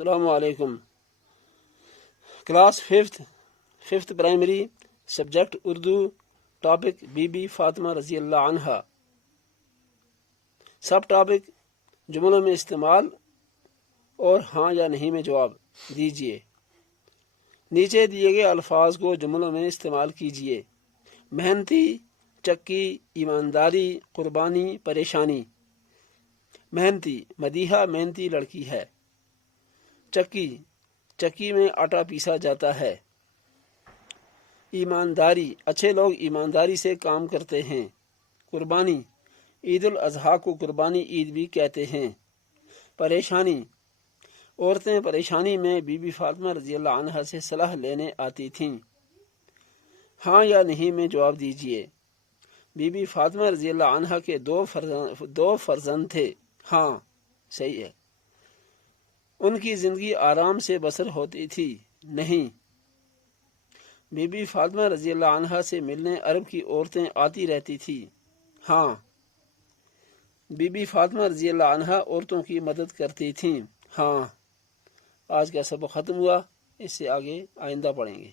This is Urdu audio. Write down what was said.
السلام علیکم۔ Class fifth primary, subject Urdu, topic Bibi Fatima رضی اللہ عنہا۔ سب ٹاپک جملوں میں استعمال اور ہاں یا نہیں میں جواب دیجیے۔ نیچے دیے گئے الفاظ کو جملوں میں استعمال کیجیے۔ محنتی، چکی، ایمانداری، قربانی، پریشانی۔ محنتی، مدیحہ محنتی لڑکی ہے۔ چکی، چکی میں آٹا پیسا جاتا ہے۔ ایمانداری، اچھے لوگ ایمانداری سے کام کرتے ہیں۔ قربانی، عید الاضحیٰ کو قربانی عید بھی کہتے ہیں۔ پریشانی، عورتیں پریشانی میں بی بی فاطمہ رضی اللہ عنہا سے صلاح لینے آتی تھیں۔ ہاں یا نہیں میں جواب دیجیے۔ بی بی فاطمہ رضی اللہ عنہا کے دو فرزند تھے۔ ہاں، صحیح ہے۔ ان کی زندگی آرام سے بسر ہوتی تھی۔ نہیں، بی بی فاطمہ رضی اللہ عنہا سے ملنے عرب کی عورتیں آتی رہتی تھی۔ ہاں، بی بی فاطمہ رضی اللہ عنہا عورتوں کی مدد کرتی تھیں۔ ہاں۔ آج کا سبق ختم ہوا، اس سے آگے آئندہ پڑھیں گے۔